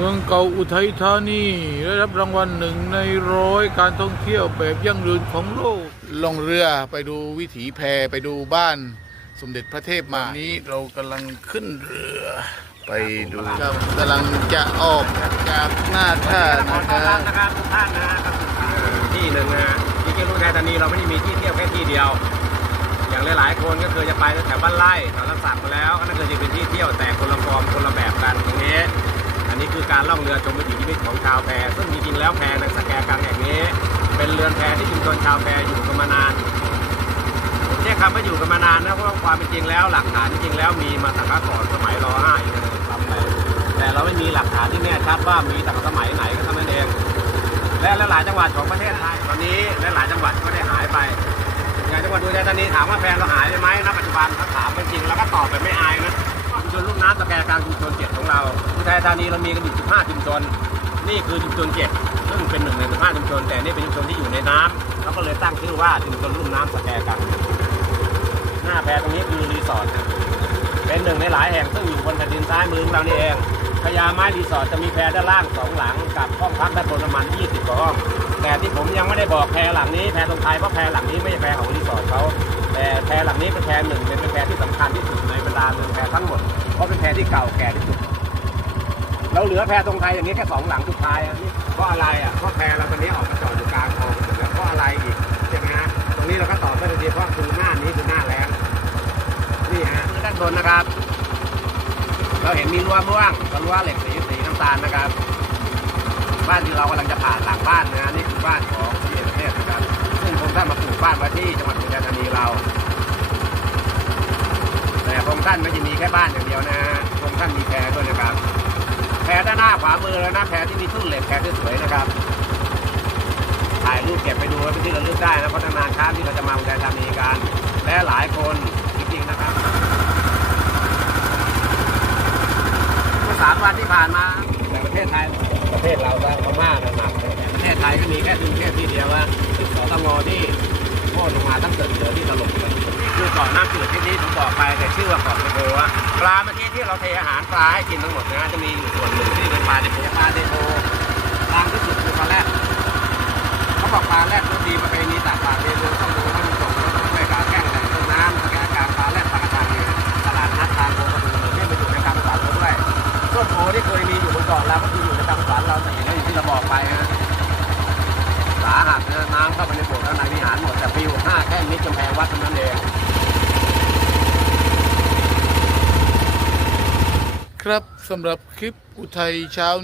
เมืองเก่าอุทัยธานีได้รับรางวัลหนึ่งในร้อยการท่องเที่ยวแบบยั่งยืนของโลกล่องเรือไปดูวิถีแพไปดูบ้านสมเด็จพระเทพมานี้เรากำลังขึ้นเรือ ไปดูครับกำลังจะออกจากหน้าท่าขอนะคต้อนรัรับบนะครับทุกท่านนะครับที่หนึ่งนะฮะที่เกี่ยวกับไทยตอนนี้เราไม่ได้มีที่เที่ยวแค่ที่เดียว อย่างหลายๆคนก็เคยจะไปแถวบ้านไร่แถวลำสักมาแล้วก็นั่นคือจะเป็นที่เที่ยวแต่คนละฟอร์มคนละแบบกันตรงนี้ อันนี้คือ การล่องเรือชมวิถีชีวิตของชาวแพซึ่งจริงๆแล้วแพในสแกกังแห่งนี้ เป็นเรือนแพที่ชุมชนชาวแพอยู่กันมานานผมใช้คำว่าอยู่กันมานานนะเพราะความเป็นจริงแล้วหลักฐานจริงแล้วมีมาตั้งแต่ก่อนสมัยร .5 อีกนะทำไปแต่เราไม่มีหลักฐานที่แน่ชัดว่ามีตั้งแต่สมัยไหนก็เท่านั้นเอง และหลายจังหวัดของประเทศไทยตอนนี้และหลายจังหวัดก็ได้หายไปอย่างจังหวัดอุทัยธานีถามว่าแพเราหายไปไหมณปัจจุบันถ้าถามเป็นจริงแล้วก็ตอบแบบไม่อายนะ ชุมชนลุ่มน้ำตะแกรงกลางชุมชนเจ็ดของเราอุทัยธานีเรามีกันอยู่15 ชุมชน นี่คือชุมชนเจ็ดซึ่งเป็นหนึ่งใน15ชุมชน แต่นี่เป็นชุมชนที่อยู่ในน้ำเราก็เลยตั้งชื่อว่าชุมชนลุ่มน้ำตะแกรงกลางหน้าแพรตรงนี้คือรีสอร์ทนะเป็นหนึ่งในหลายแห่งซึ่งอยู่บนแผ่นดินซ้ายมือของเรานี่เองพญาไม้รีสอร์ทจะมีแพรด้านล่างสองหลังกับห้องพักด้านบนประมาณ 20กว่าห้อง แต่ที่ผมยังไม่ได้บอกแพรหลังนี้แพรตรงไทยเพราะแพรหลังนี้ไม่ใช่แพรของรีสอร์ทเขาแต่แพรหลังนี้เป็นแพรหนึ่งเป็นแพรที่สำคัญที่สุดในบรรดาเมืองแพรทั้งหมด เพราะเป็นแพที่เก่าแก่ที่สุด เราเหลือแพตรงไทยอย่างนี้แค่สองหลังสุดท้ายอันนี้เพราะอะไรอะเพราะแพเราตอนนี้ออกมาจอดอยู่กลางคลองแล้วเพราะอะไรอีกใช่ไหมฮะตรงนี้เราก็ตอบได้ทันทีเพราะคือหน้านี้คือหน้าแรงนี่ฮะด้านบนนะครับ เราเห็นมีรั้วม่วงกับรั้วเหล็กสีสีน้ำตาลนะครับ บ้านที่เรากำลังจะผ่านหลังบ้านนะนี่คือบ้านของเสียเทพนะครับซึ่งคงท่านมาปลูกบ้านไว้ที่จังหวัดอุทัยธานีเรา ท่านไม่ได้มีแค่บ้านอย่างเดียวนะฮะคงท่านมีแพรด้วยนะครับ แพรด้านหน้าขวามือแล้วนะแพรที่มีทุ่นเหล็กแพรสวยๆนะครับ ถ่ายรูปเก็บไปดูไว้เป็นที่ระลึกได้นะเพราะนานๆครั้งที่เราจะมาอุทัยธานีกันและหลายคนจริงๆนะครับเมื่อสามวันที่ผ่านมาในประเทศไทยประเทศเราบ้างพม่านะหนักประเทศไทยก็มีแค่กรุงเทพที่เดียวว่าตึกสตงที่ ที่นี้ผมบอกไปแต่ชื่อว่าเกาะเทโพอะปลาเมื่อกี้ที่เราเทอาหารปลาให้กินทั้งหมดนะจะมีอยู่ส่วนหนึ่งที่เป็นปลาเดโพปลาเดโพทางที่สุดคือปลาแรดเขาบอกปลาแรดก็ดีประเพณีต่างปลาเดโพต้องดูให้มันจบแล้วต้องช่วยการแก้งแหล่งต้นน้ำสถานการณ์ปลาแรดปลากระชังเนี่ยตลาดนัดทางโพกระดูเนี่ยมันอยู่ในคำสั่งเราด้วยต้นโพที่เคยมีอยู่บนเกาะเราก็คืออยู่ในตำฝันเราแต่อย่างที่เราบอกไปนะสาหัสนะน้ำเข้าไปในโบสถ์ข้างในวิหารหมดแต่ปิวห้าแค่นิดกำแพงวัดเท่านั้นเอง ครับสำหรับคลิปอุทัยเช้า